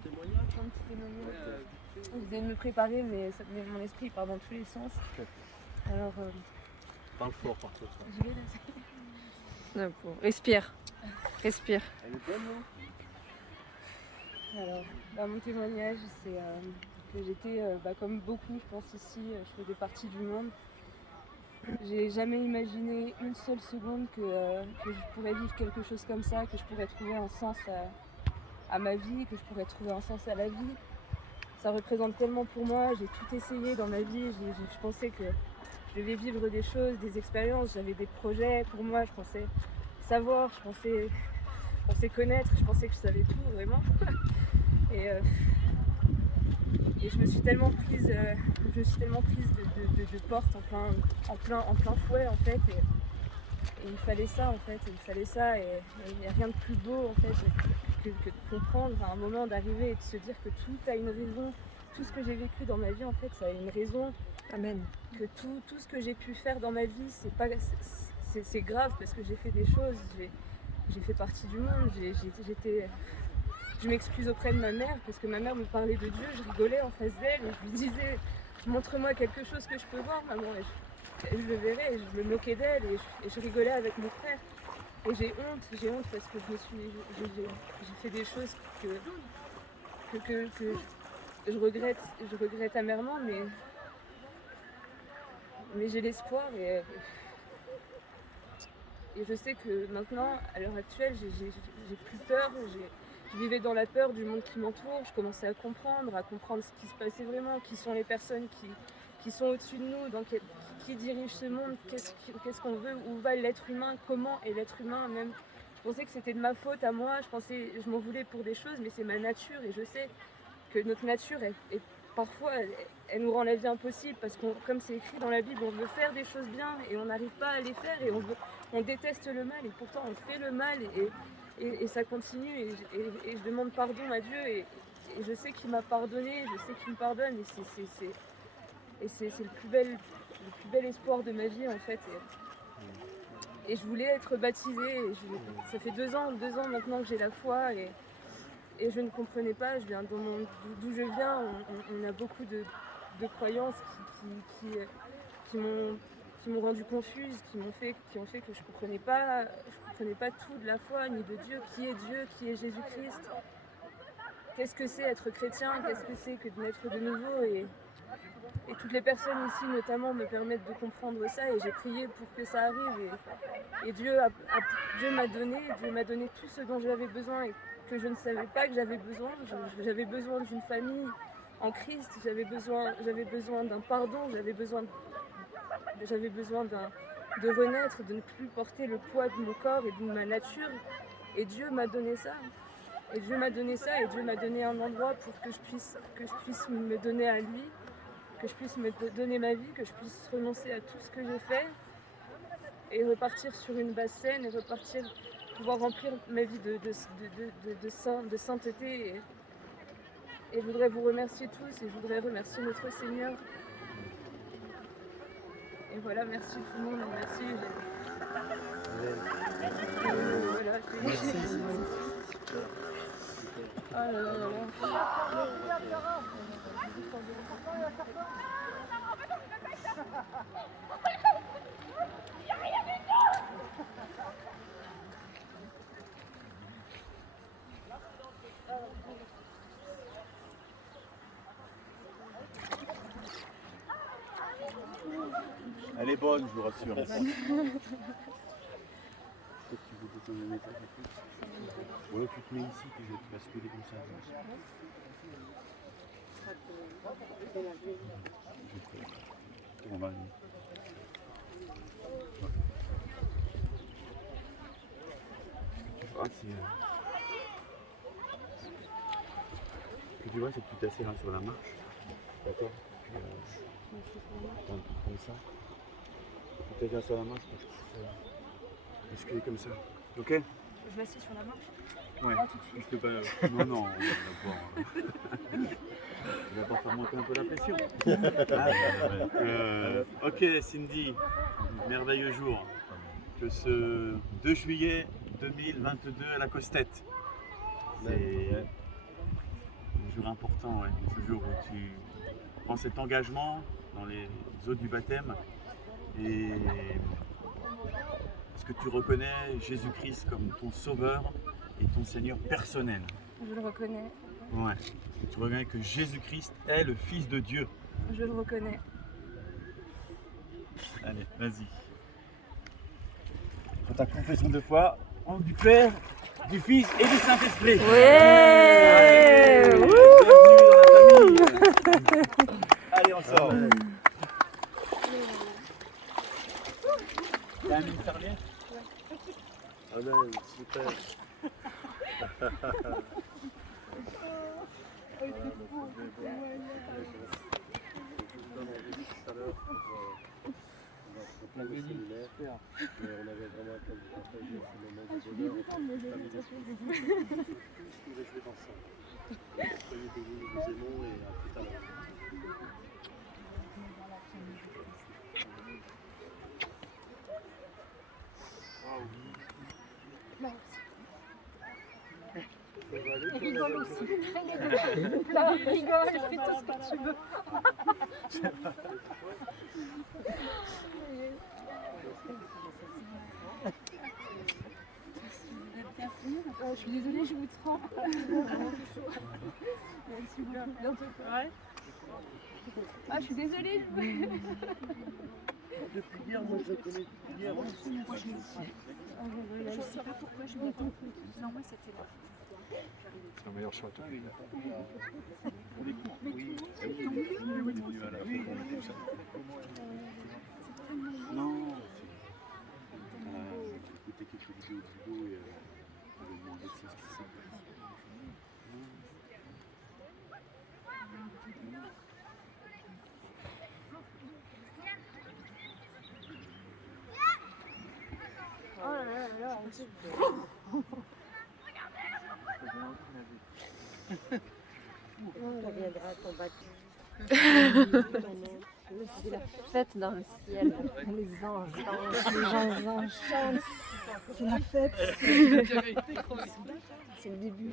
Un petit témoignage. Je viens de me préparer, mais mon esprit part dans tous les sens. Alors, Parle fort par contre. je vais laisser. Respire. Respire. Elle est bonne, non? Alors, mon témoignage, c'est que j'étais, comme beaucoup, je pense ici, je faisais partie du monde. J'ai jamais imaginé une seule seconde que je pourrais vivre quelque chose comme ça, que je pourrais trouver un sens à ma vie, que je pourrais trouver un sens à la vie. Ça représente tellement pour moi, j'ai tout essayé dans ma vie, je pensais que je devais vivre des choses, des expériences, j'avais des projets pour moi, je pensais savoir, je pensais connaître, je pensais que je savais tout vraiment. Et je me suis tellement prise, de porte en plein fouet en fait. Et il fallait ça en fait, et il n'y a rien de plus beau en fait que de comprendre à un moment, d'arriver et de se dire que tout a une raison. Tout ce que j'ai vécu dans ma vie en fait, ça a une raison. Amen. Que tout ce que j'ai pu faire dans ma vie, c'est grave parce que j'ai fait des choses, j'ai fait partie du monde, je m'excuse auprès de ma mère parce que ma mère me parlait de Dieu, je rigolais en face d'elle et je lui disais montre-moi quelque chose que je peux voir maman, et je le verrais et je me moquais d'elle et je rigolais avec mon frère et j'ai honte parce que j'ai fait des choses que je regrette amèrement, mais j'ai l'espoir et je sais que maintenant, à l'heure actuelle, j'ai plus peur. Je vivais dans la peur du monde qui m'entoure. Je commençais à comprendre ce qui se passait vraiment, qui sont les personnes qui sont au-dessus de nous, qui dirige ce monde, qu'est-ce qu'on veut, où va l'être humain, comment est l'être humain même. Je pensais que c'était de ma faute à moi, je m'en voulais pour des choses, mais c'est ma nature et je sais que notre nature est parfois, elle nous rend la vie impossible parce que, comme c'est écrit dans la Bible, on veut faire des choses bien et on n'arrive pas à les faire et on déteste le mal et pourtant on fait le mal et ça continue et je demande pardon à Dieu et je sais qu'il m'a pardonné, je sais qu'il me pardonne et c'est le plus bel espoir de ma vie en fait. Et je voulais être baptisée et ça fait 2 ans maintenant que j'ai la foi et je ne comprenais pas, d'où je viens, on a beaucoup de croyances qui m'ont rendue confuse, qui ont fait que je comprenais pas tout de la foi, ni de Dieu, qui est Jésus-Christ, qu'est-ce que c'est être chrétien, qu'est-ce que c'est que de naître de nouveau et toutes les personnes ici notamment me permettent de comprendre ça et j'ai prié pour que ça arrive et Dieu m'a donné tout ce dont j'avais besoin et que je ne savais pas que j'avais besoin. J'avais besoin d'une famille en Christ, j'avais besoin d'un pardon, j'avais besoin de renaître, de ne plus porter le poids de mon corps et de ma nature. Et Dieu m'a donné ça. Et Dieu m'a donné un endroit pour que je puisse me donner à lui, que je puisse me donner ma vie, que je puisse renoncer à tout ce que j'ai fait et repartir sur une base saine et pouvoir remplir ma vie de sainteté. Et je voudrais vous remercier tous et je voudrais remercier notre Seigneur. Et voilà, merci tout le monde, merci. Voilà, Merci. Ah là là là. Elle est bonne, je vous rassure. Voilà, tu te mets ici, puis je vais te basculer comme ça. On va aller. Ah, ce que tu vois, c'est que tu t'assieds là sur la marche. D'accord? Comme ça. Tu t'assieds sur la marche, je basculer comme ça. Ok? Je m'assieds sur la marche. Ouais. Ah, tout de suite. Je peux pas. Non, on va pas faire monter un peu la pression. Ok, Cindy, merveilleux jour. Que ce 2 juillet 2022 à la Costette. Ce jour important, ouais. Ce jour où tu prends cet engagement dans les eaux du baptême et est-ce que tu reconnais Jésus-Christ comme ton sauveur et ton Seigneur personnel? Je le reconnais. Ouais. Est-ce que tu reconnais que Jésus-Christ est le Fils de Dieu? Je le reconnais. Allez, vas-y. Pour ta confession de foi, en nom du Père, du Fils et du Saint-Esprit. Ouais. Allez, bienvenue dans la famille. Allez, on sort. T'as un mini serviette? Amen, super. On avait vraiment à cœur de partager ce moment de bonheur. Je voudrais jouer dans ça. Soyez bénis, nous vous aimons et à tout à l'heure. Ah oui. Il rigole aussi. Fais les deux. Là, il rigole, fais tout ce que tu veux. Je suis désolée, je vous trompe. Merci beaucoup. Bientôt. Ouais. Ah, je suis désolée. Depuis hier, moi je la connais depuis hier. Je sais pas pourquoi je m'y attends. Non, moi c'était là. C'est un meilleur chanteur. Non. Écouter quelques vidéos de judo et on va demander de s'inscrire. Oh là là là. On reviendra à ton baptême. C'est la fête dans le ciel. Les anges dansent, les gens chantent. C'est la fête. C'est le début.